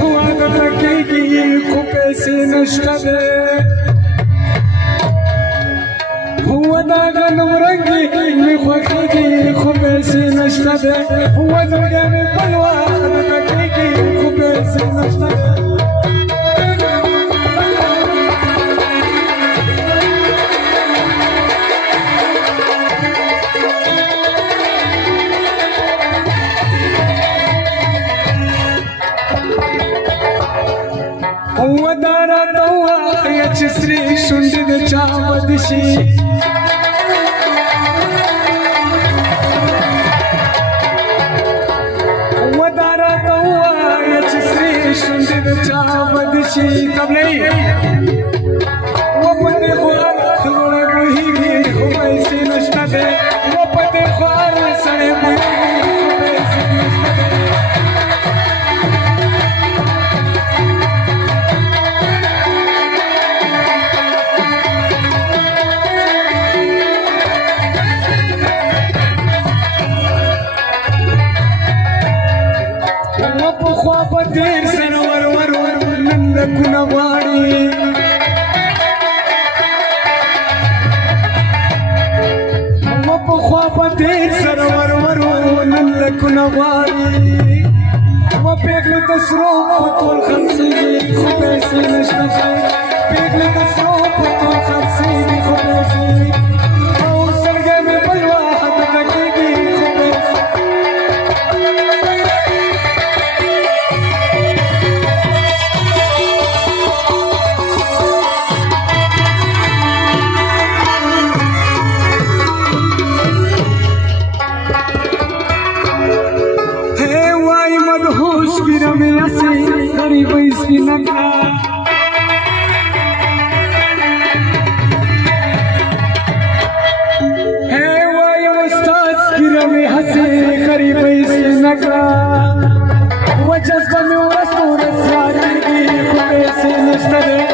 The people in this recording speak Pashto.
هوا درته کېږي خو پیسې نشته دی هو دا غنم رنګي مې خوښېږي خو پیسې نشته دی هو زړګی مې بلوا درته کېږي خو پیسې نشته دی ودا راته ووایه چې سرې شونډې د چا بد شي ودا راته ووایه چې سرې شونډې د چا بد شي قبلې و په دې خوار زړه پوهېږي خو پیسې نشته دی و په دې خوار سړی پوهېږي خو پیسې نشته دی پخوا په تېر سره ور نن لکونه غواړي پخوا په تېر سره ور نن لکونه غواړي و پېغلې د سرو په ټول خرڅېږي خو پیسې نشته دی پېغلې د سرو په ټول خرڅېږي خو پیسې او زړګی مې بل وخت درته کېږي خو پیسې में ऐसे गरीब इसकी नगरा है वाई उस्ताद की रमे हंसे गरीब इसकी नगरा वो जज्बा में रसूल सारी की खुबे से नश्तर